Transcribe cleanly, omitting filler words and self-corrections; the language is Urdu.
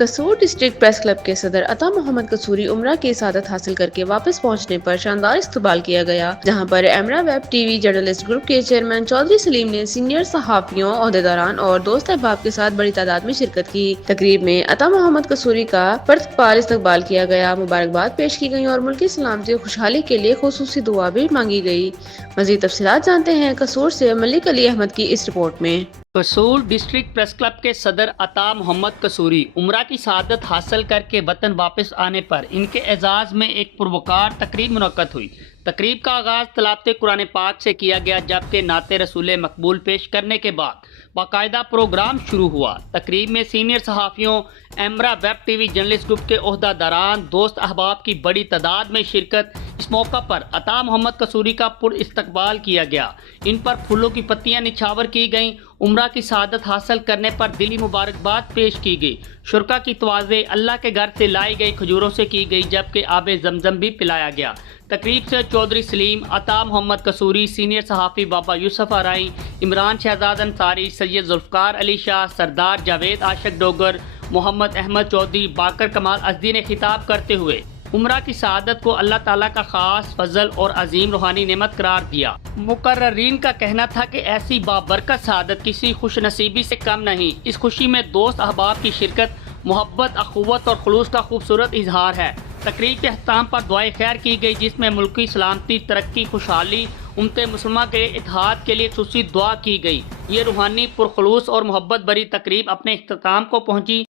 قصور ڈسٹرکٹ پریس کلب کے صدر عطا محمد قصوری عمرہ کی سعادت حاصل کرکے واپس پہنچنے پر شاندار استقبال کیا گیا، جہاں پر ایمرا web TV journalist group کے چیئرمین چودھری سلیم نے سینئر صحافیوں، عہدیداران اور دوست احباب کے ساتھ بڑی تعداد میں شرکت کی۔ تقریب میں عطا محمد قصوری کا پرتپال استقبال کیا گیا، مبارکباد پیش کی گئی اور ملکی سلامتی اور خوشحالی کے لیے خصوصی دعا بھی مانگی گئی۔ مزید تفصیلات جانتے ہیں قصور سے ملک علی احمد کی اس رپورٹ میں۔ قصور ڈسٹرکٹ پریس کلب کے صدر عطا محمد قصوری عمرہ کی سعادت حاصل کر کے وطن واپس آنے پر ان کے اعزاز میں ایک پروکار تقریب منعقد ہوئی۔ تقریب کا آغاز تلاوت قرآن پاک سے کیا گیا، جبکہ نعت رسول مقبول پیش کرنے کے بعد باقاعدہ پروگرام شروع ہوا۔ تقریب میں سینئر صحافیوں، ایمرا web TV journalist group کے عہدیداران، دوست احباب کی بڑی تعداد میں شرکت۔ اس موقع پر عطا محمد قصوری کا پر استقبال کیا گیا، ان پر پھولوں کی پتیاں نچھاور کی گئیں۔ عمرہ کی سعادت حاصل کرنے پر دلی مبارکباد پیش کی گئی۔ شرکا کی توازے اللہ کے گھر سے لائی گئی کھجوروں سے کی گئی، جبکہ آب زمزم بھی پلایا گیا۔ تقریب سے چودھری سلیم، عطا محمد قصوری، سینئر صحافی بابا یوسف آرائی، عمران شہزاد انصاری، سید ذوالفقار علی شاہ، سردار جاوید عاشق ڈوگر، محمد احمد چودھری، باقر کمال ازدی نے خطاب کرتے ہوئے عمرہ کی سعادت کو اللہ تعالیٰ کا خاص فضل اور عظیم روحانی نعمت قرار دیا۔ مقررین کا کہنا تھا کہ ایسی بابرکت سعادت کسی خوش نصیبی سے کم نہیں۔ اس خوشی میں دوست احباب کی شرکت محبت، اخوت اور خلوص کا خوبصورت اظہار ہے۔ تقریب کے اختتام پر دعائے خیر کی گئی، جس میں ملکی سلامتی، ترقی، خوشحالی، امت مسلمہ کے اتحاد کے لیے خصوصی دعا کی گئی۔ یہ روحانی، پرخلوص اور محبت بری تقریب اپنے اختتام کو پہنچی۔